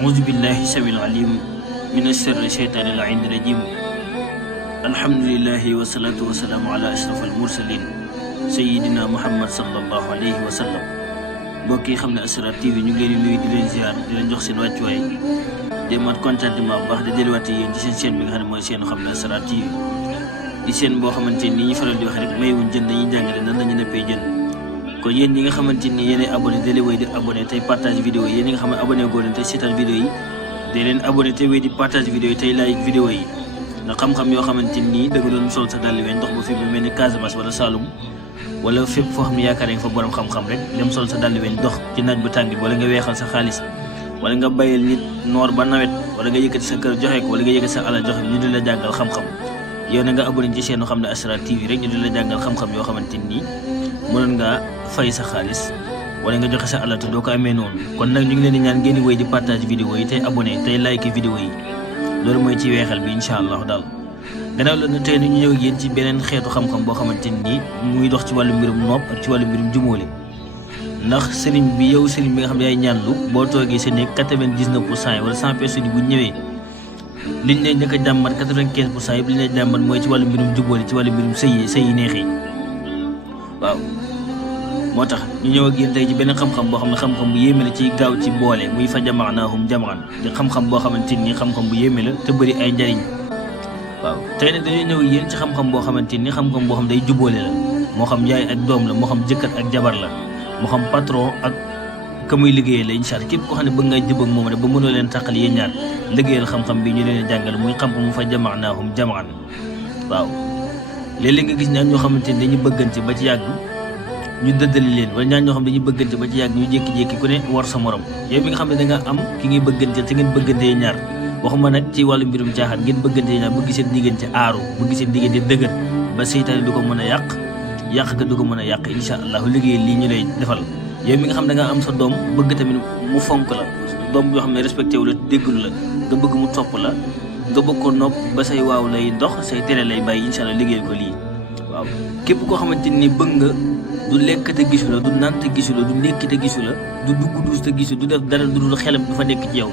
أعوذ بالله السميع العليم من الشر الشيطان اللعين الرجيم. الحمد لله والصلاة والسلام على أشرف المرسلين سيدنا محمد صلى الله عليه وسلم. mbokk yi xam ne Asrar TV ñu ngi leen di nuyu di leen ziar di leen jox seen wàccuwaay di amaat contentement bu baax di delluwaat yéen ci seen chaîne bi nga xam ne mooy seen xam ne Asrar TV di seen boo xamante ni ñu faral di wax rek mayewuñ jën dañuy jàngale nan la ñu neppee jën. kon yéen ñi nga xamante ni yéen abonné dale wéy di abonné tey partage vidéo yi yéen ñi nga xam ne abonné goo leen tey seetaan vidéo yi day leen abonné tey wéy di partage vidéo yi tey like vidéo yi ndax xam-xam yoo xamante ni da nga doon sol sa dàll weñ ndox ba fi mu mel ni Casamance wala Saloum wala fépp foo xam ne yaakaar nga fa borom xam-xam rek dem sol sa dàll weñ dox ci naaj bu tàng bi wala nga weexal sa xaalis wala nga bayal nit noor ba nawet wala nga yëkkati sa kër joxe ko wala nga yëkkati sa alal joxe ñu di la jàngal xam-xam yow na nga abonné ci chaîne xam ne Asrar TV rek ñu di la jàngal xam-xam yoo xamante ni mënoon ngaa fay sa xaalis wala nga joxe sa alal te doo ko amee noonu. kon nag ñu ngi leen di ñaan ngeen di wéy di partage vidéo yi tey abonné tey like vidéo yi loolu mooy ci weexal bi incha allah daal. gannaaw la tey ñu ñëw ak yéen ci beneen xeetu xam-xam boo xamante ni muy dox ci wàllu mbirum nopp ak ci wàllu mbirum jumóole ndax sëriñ bi yow sëriñ bi nga xam ne yaay ñaanlu boo toogee sa néeg 99% yi wala 100 personnes yi bu ñëwee liñ lay njëkk a jàmbat 95% yëpp liñ lay jàmbat mooy ci wàllu mbirum jumóole ci wàllu mbirum sëy yi neex yi waaw. moo tax ñu ñëw ak yéen tey ci benn xam-xam boo xam ne xam-xam bu yéeme la ci gaaw ci boole muy fa jamaanaahum jamaan di xam-xam boo xamante ni xam-xam bu yéeme la te bëri ay njariñ waaw. tey nag dañuy ñëw ak yéen ci xam-xam boo xamante ni xam-xam boo xam day jubóole la moo xam yaay ak doom la moo xam jëkkër ak jabar la moo xam patron ak ka muy liggéeyee la incha allah képp koo xam ne bëgg nga jub ak moom rek ba mënoo leen tàqal yéen ñaar liggéeyal xam-xam bi ñu leen jàngal muy xam-xam fa jamaanaahum jamaan waaw. léeg-léeg nga gis ñaar ñoo xamante ni dañuy bëggante ba ci yàgg ñu dëddali leen wala ñaar ñoo xam ne dañuy bëggante ba ci yàgg ñu jékki-jékki ku ne war sa morom yow mi nga xam ne da nga am ki ngay bëggante te ngeen bëggantee ñaar waxuma nag ci wàllu mbirum caaxaan ngeen bëggantee ñaar bëgg seen diggante aaru bëgg seen diggante dëgër ba seytaane du ko mën a yàq ka du ko mën a yàq incha allah liggéey lii ñu lay defal. yow mi nga xam ne da nga am sa doom bëgg tamit mu fonk la doom yoo xam ne respecté wu la déggul la nga bëgg mu topp la nga bëgg ko nopp ba say waaw lay dox say tere lay bàyyi incha allah liggéey ko lii waaw. képp koo xamante ni bëgg nga du lekk te gisu la du naan te gisu la du lekk te gisu la du dugg duus te gisu du def dara du dul xelam du fa nekk ci yow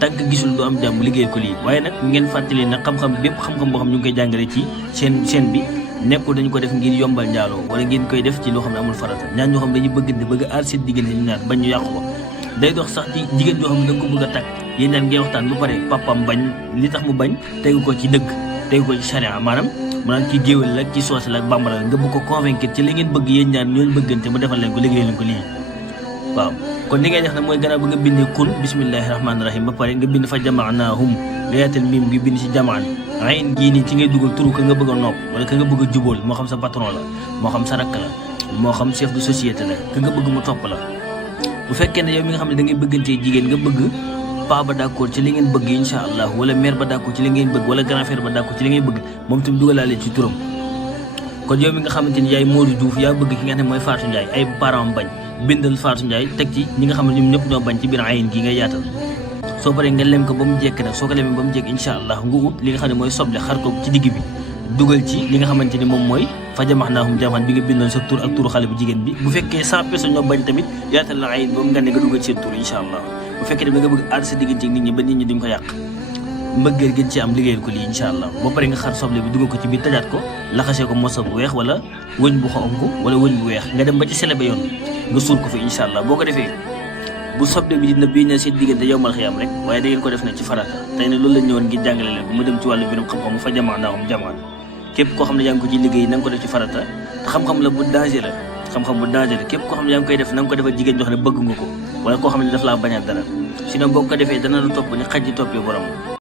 tànk gisul du am jàmm liggéey ko lii. waaye nag ngeen fàttali nag xam-xam bépp xam-xam boo xam ñu ngi koy jàngale ci chaîne bi nekkul dañu ko def ngir yombal njaaloo wala ngeen koy def ci loo xam ne amul farata ñaar ñoo xam dañuy bëggante bëgg aar seen diggante ñu ñaar bañ ñu yàqu ko day dox sax ci jigéen joo xam ne da nga ko bëgg a takk yéen ñaar ngeen waxtaan ba pare papam bañ li tax mu bañ tegu ko ci dëgg tegu ko ci charia maanaam mu naan ci géwél la ci soose la ak bambara la nga bëgg ko convaincre ci li ngeen bëgg yéen ñaar ñooñu bëggante mu defal leen ko liggéey leen ko lii waaw. kon li ngay def nag mooy gannaaw ba nga bindee kun bismillahi rahmaani rahim ba pare nga bind fa jamaanaahum nga yaatal miim ngi bind ci jamaan ayn gii nii ci ngay dugal turu ka nga bëgg a nopp wala ka nga bëgg a jubóol moo xam sa patron la moo xam sa rakk la moo xam chef de société la ka nga bëgg mu topp la. bu fekkee ne yow mi nga xam ne da ngay bëggantee jigéen nga bëgg paa ba d'accord ci li ngeen bëgg incha allah wala mère ba d'accord ci li ngeen bëgg wala grand frère ba d'accord ci li ngeen bëgg moom tamit dugalaale ci turam. kon yow mi nga xamante ni yaay Modou Diouf yaa bëgg ki nga xam ne mooy Fatou Ndiaye ay parents bañ bindal Fatou Ndiaye teg ci ñi nga xam ne ñoom ñëpp ñoo bañ ci biir ayin gi ngay yaatal. soo paree nga lem ko ba mu jekk nag soo ko lemee ba mu jekk incha allah nga ut li nga xam ne mooy soble xar ko ci digg bi dugal ci li nga xamante ni moom mooy fa jamaanaahum jamaan bi nga bindoon sa tur ak turu xale bu jigéen bi. bu fekkee 100 personnes ñoo bañ tamit yaatal la ayin ba mu nga ne nga dugal ci seen tur incha allah. bu fekkee da nga bëgg aar sa diggante ak nit ñi ba nit ñi duñ ko yàq mbëggeel gën ci am liggéeyal ko lii incha allah. boo paree nga xar soble bi dugal ko ci biir tajaat ko laxasee ko mosa bu weex wala wëñ bu xonk wala wëñ bu weex nga dem ba ci sele ba yoon nga suur ko fi incha allah. boo ko defee bu soble bi dina bii na seen diggante yow mal xiyam rek waaye da ngeen ko def na ci farata. tey ne loolu lañ ñëwoon ngir jàngale leen ko mu dem ci wàllu mbirum xam-xam fa jamaanaahum jamaan képp koo xam ne yaa ngi ko ci liggéey na nga ko def ci farata te xam-xam la bu danger la xam-xam bu danger la képp koo xam ne yaa ngi koy def na nga ko defal jigéen joo xam ne bëgg nga ko wala koo xam ne daf laa bañal dara sinon boo ko defee dana la topp ni xaj ji toppee borom.